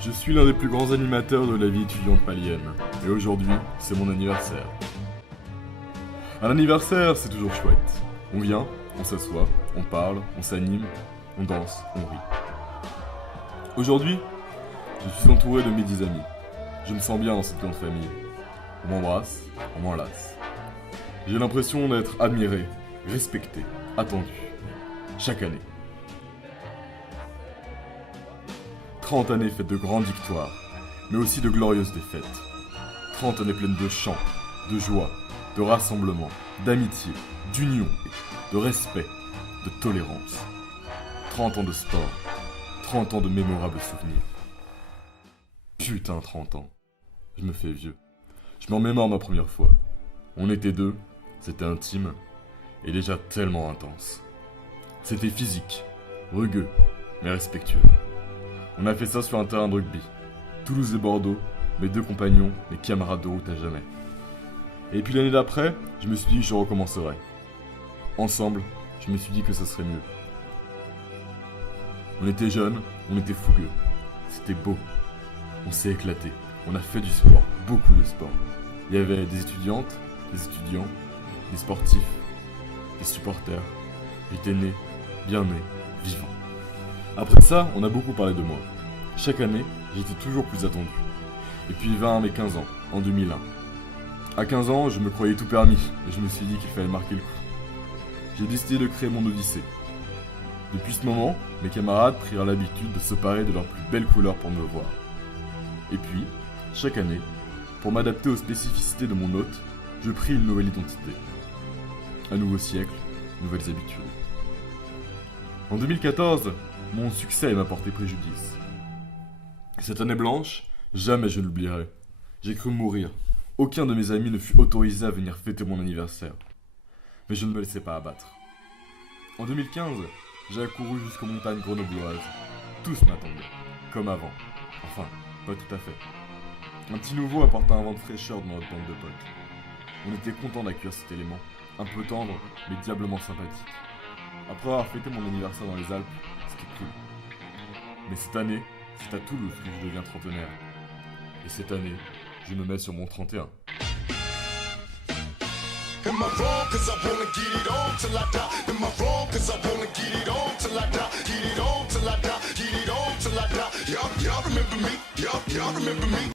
Je suis l'un des plus grands animateurs de la vie étudiante malienne, et aujourd'hui, c'est mon anniversaire. Un anniversaire, c'est toujours chouette. On vient, on s'assoit, on parle, on s'anime, on danse, on rit. Aujourd'hui, je suis entouré de mes 10 amis. Je me sens bien dans cette grande famille. On m'embrasse, on m'enlace. J'ai l'impression d'être admiré, respecté, attendu. Chaque année. 30 années faites de grandes victoires, mais aussi de glorieuses défaites. 30 années pleines de chants, de joie, de rassemblement, d'amitié, d'union, de respect, de tolérance. 30 ans de sport, 30 ans de mémorables souvenirs. Putain, 30 ans. Je me fais vieux. Je m'en mémore ma première fois. On était deux, c'était intime, et déjà tellement intense. C'était physique, rugueux, mais respectueux. On a fait ça sur un terrain de rugby. Toulouse et Bordeaux, mes deux compagnons, mes camarades de route à jamais. Et puis l'année d'après, je me suis dit que je recommencerais. Ensemble, je me suis dit que ça serait mieux. On était jeunes, on était fougueux. C'était beau. On s'est éclaté. On a fait du sport, beaucoup de sport. Il y avait des étudiantes, des étudiants, des sportifs, des supporters. J'étais né, bien né, vivant. Après ça, on a beaucoup parlé de moi. Chaque année, j'étais toujours plus attendu. Et puis vint mes 15 ans, en 2001. À 15 ans, je me croyais tout permis, et je me suis dit qu'il fallait marquer le coup. J'ai décidé de créer mon Odyssée. Depuis ce moment, mes camarades prirent l'habitude de se parer de leurs plus belles couleurs pour me voir. Et puis, chaque année, pour m'adapter aux spécificités de mon hôte, je pris une nouvelle identité. Un nouveau siècle, nouvelles habitudes. En 2014, mon succès m'a porté préjudice. Cette année blanche, jamais je ne l'oublierai. J'ai cru mourir. Aucun de mes amis ne fut autorisé à venir fêter mon anniversaire. Mais je ne me laissais pas abattre. En 2015, j'ai accouru jusqu'aux montagnes grenobloises. Tous m'attendaient, comme avant. Enfin, pas tout à fait. Un petit nouveau apporta un vent de fraîcheur dans notre bande de potes. On était contents d'accueillir cet élément, un peu tendre, mais diablement sympathique. Après avoir fêté mon anniversaire dans les Alpes, c'était cool. Mais cette année, c'est à Toulouse que je deviens trentenaire. Et cette année, je me mets sur mon 31. Am I wrong cause I wanna get it on till I die? Am I wrong cause I wanna get it on till I die? Get it on till I die, get it on till I die. Y'all remember me? Y'all remember me?